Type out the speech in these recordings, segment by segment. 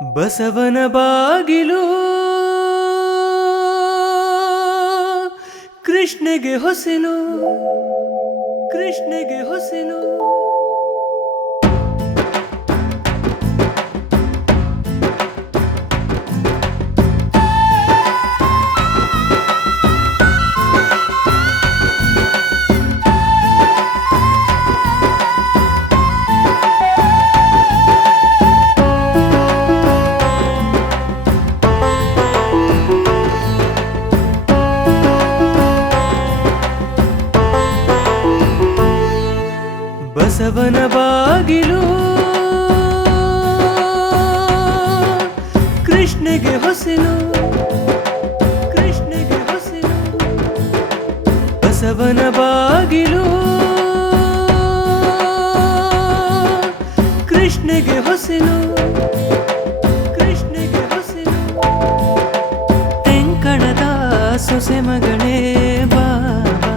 ಬಸವನ ಬಾಗಿಲು ಕೃಷ್ಣಗೆ ಹೊಸಲು ಕೃಷ್ಣಗೆ ಹೊಸಲು ಬಸವನ ಬಾಗಿಲು ಕೃಷ್ಣಗೆ ಹೊಸಲು ಕೃಷ್ಣಗೆ ಹೊಸಲು ಬಸವನ ಬಾಗಿಲು ಕೃಷ್ಣಗೆ ಹೊಸಲು ಕೃಷ್ಣಗೆ ಹೊಸಲು ತೆಂಕಣದ ಸೊಸೆ ಮಗಳೇ ಬಾಬಾ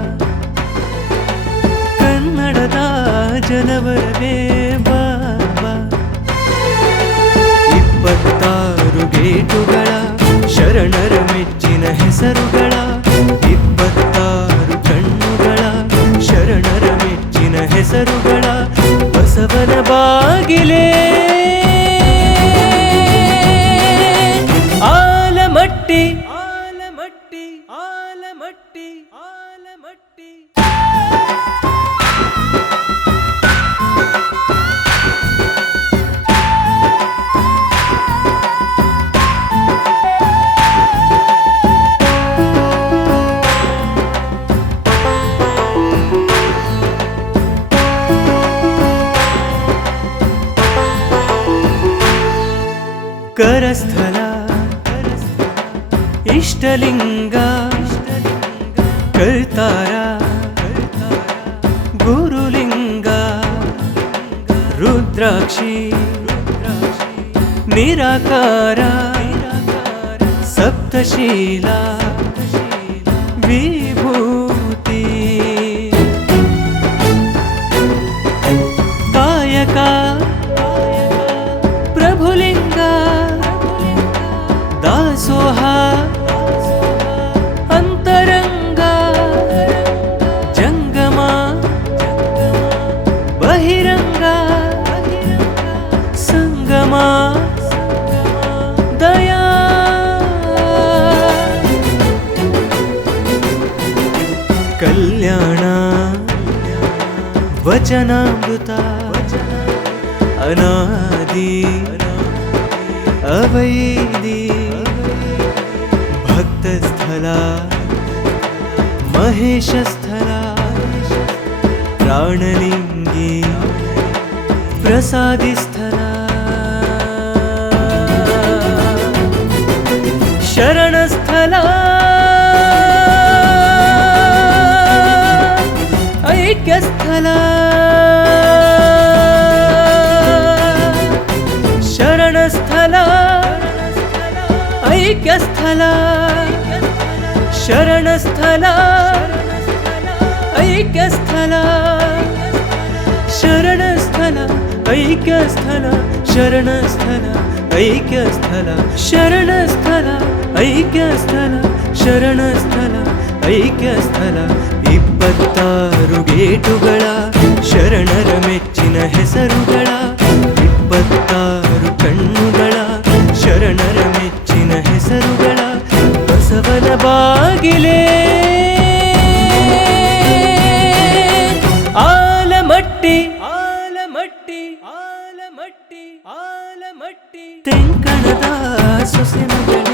ಕನ್ನಡದ ಜನವರವೇ ಬಾಬಾ 26 ಗೇಟುಗಳ ಶರಣರ ಮೆಚ್ಚಿನ ಹೆಸರುಗಳ 26 ಕಣ್ಣುಗಳ ಶರಣರ ಮೆಚ್ಚಿನ ಹೆಸರುಗಳ ಬಸವನ ಬಾಗಿಲೇ ಆಲಮಟ್ಟಿ ಆಲಮಟ್ಟಿ ಆಲಮಟ್ಟಿ ಆಲಮಟ್ಟಿ ಕರಸ್ಥಲ ಇಷ್ಟಲಿಂಗ ಕರ್ತಾರ ಗುರುಲಿಂಗ ರುದ್ರಾಕ್ಷಿ ನಿರಾಕಾರ ಸಪ್ತಶೀಲ ವಿಭೂತಿ ಕಾಯಕ ಪ್ರಭುಲಿಂಗ ದಾಸೋಹ ಅಂತರಂಗ ಜಂಗಮ ಬಹಿರಂಗ ಸಂಗಮ ದಯಾ ಕಲ್ಯಾಣ ವಚನಾಮೃತ ಅನಾದಿ ಅವೈದಿ ಭಕ್ತಸ್ಥಲ ಮಹೇಶಸ್ಥಲ ಪ್ರಾಣಲಿಂಗಿ ಪ್ರಸಾದಿಸ್ಥಲ ಶರಣಸ್ಥಲ ಐಕ್ಯಸ್ಥಲ ಶರಣಸ್ಥಲ ಐಕ್ಯಸ್ಥಲ ಶರಣಸ್ಥಲ ಐಕ್ಯಸ್ಥಲ ಶರಣಸ್ಥಲ ಐಕ್ಯಸ್ಥಲ ಶರಣಸ್ಥಲ ಐಕ್ಯಸ್ಥಲ ಶರಣಸ್ಥಲ ಐಕ್ಯಸ್ಥಲ ಶರಣಸ್ಥಲ ಐಕ್ಯಸ್ಥಲ 26 ಗೇಟುಗಳ ಶರಣರ ಮೆಚ್ಚಿನ ಹೆಸರುಗಳ 26 ಕಣ್ಣುಗಳ ಶರಣರ ಮೆಚ್ಚಿನ ಹೆಸರುಗಳ ಬಸವನ ಬಾಗಿಲೇ ಆಲಮಟ್ಟಿ ಆಲಮಟ್ಟಿ ಆಲಮಟ್ಟಿ ಆಲಮಟ್ಟಿ ತೆಂಕಣದ ಸೊಸೆ ಮಗಳೇ